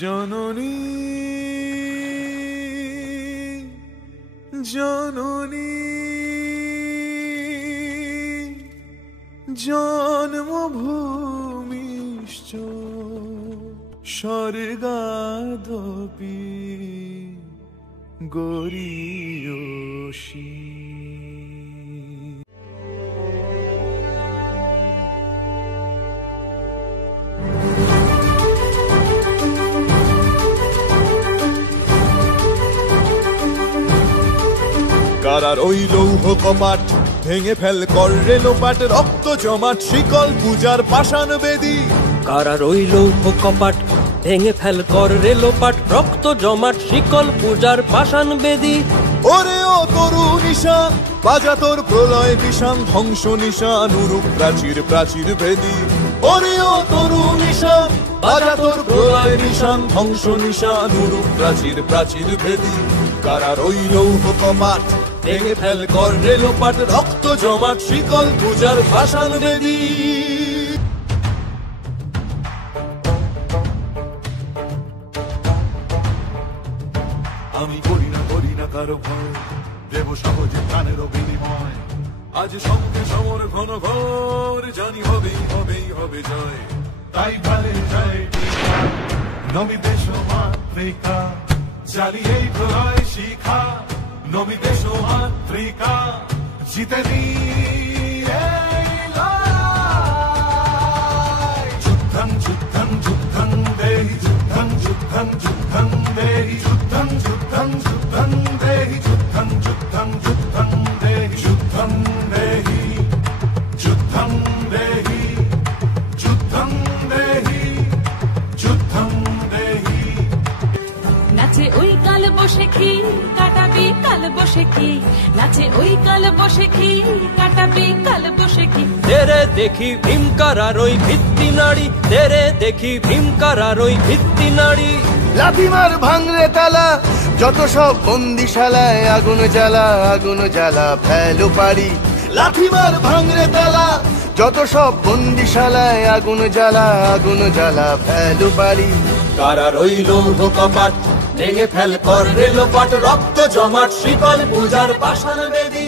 জননী জননী জন্মভূমিশ্চ স্বর্গাদপি গরীয়সী। কারার ওই লৌহ কপাট ভেঙে ফেল কর রে লোপাট, রক্ত জমাট শিকল পূজার পাষাণ বেদী। কারার ওই লৌহ কপাট ভেঙে ফেল কর রে লোপাট, রক্ত জমাট শিকল পূজার পাষাণ বেদী। ওরে ও তরু নিশান বাজা তোর প্রলয় বিষান, ধ্বংস নিশান উরূপ প্রাচীর প্রাচীর ভেদী। ওরে ও তরু নিশান বাজা তোর প্রলয় নিশান, ধ্বংস নিশান উরূপ প্রাচীর প্রাচীর ভেদী। কারার ওই লৌহ কপাট ভেঙে ফেল কর রে লোপাট, রক্ত জমাট শিকল পূজার পাষাণ বেদী। আমি করি না কারো ভয়, দেব সহজে প্রাণেরও বিনিময়। আজ সঙ্গে সমর ঘন ঘোর, জানি হবেই হবেই হবে জয়। তাই ঢালে যায় নবী দেশ মাতৃকা, চালিয়ে প্রলয় শিখা। নবী দেশ মাতৃকা জিতে যুদ্ধং যুদ্ধং যুদ্ধং দেহি, যুদ্ধং যুদ্ধং যুদ্ধং দেহি, যুদ্ধং যুদ্ধং যুদ্ধং দেহি, যুদ্ধং যুদ্ধং যুদ্ধং দেহি, যুদ্ধং দেহি যুদ্ধং দেহি, যুদ্ধং দেহি যুদ্ধং দেহি। নাচে ওই কাল বসে কি কাটাবি কাল বসে কি, নাচে ওই কাল বসে কি কাটাবি কাল বসে কি। তেরে দেখি ভীমকারার ওই ভিত্তি নাড়ি, তেরে দেখি ভীমকারার ওই ভিত্তি নাড়ি। লাথিমার ভাঙরে তালা, যত সব বন্দিশালায় আগুন জ্বালা আগুন জ্বালা ফেলো পারি। লাথিমার ভাঙরে তালা, যত সব বন্দিশালায় আগুন জ্বালা আগুন জ্বালা ফেলো পারি। কারার ওই লৌহ কপাট ভেঙে ফেল কর রে লোপাট, রক্ত জমাট শিকল পূজার পাষাণ বেদী।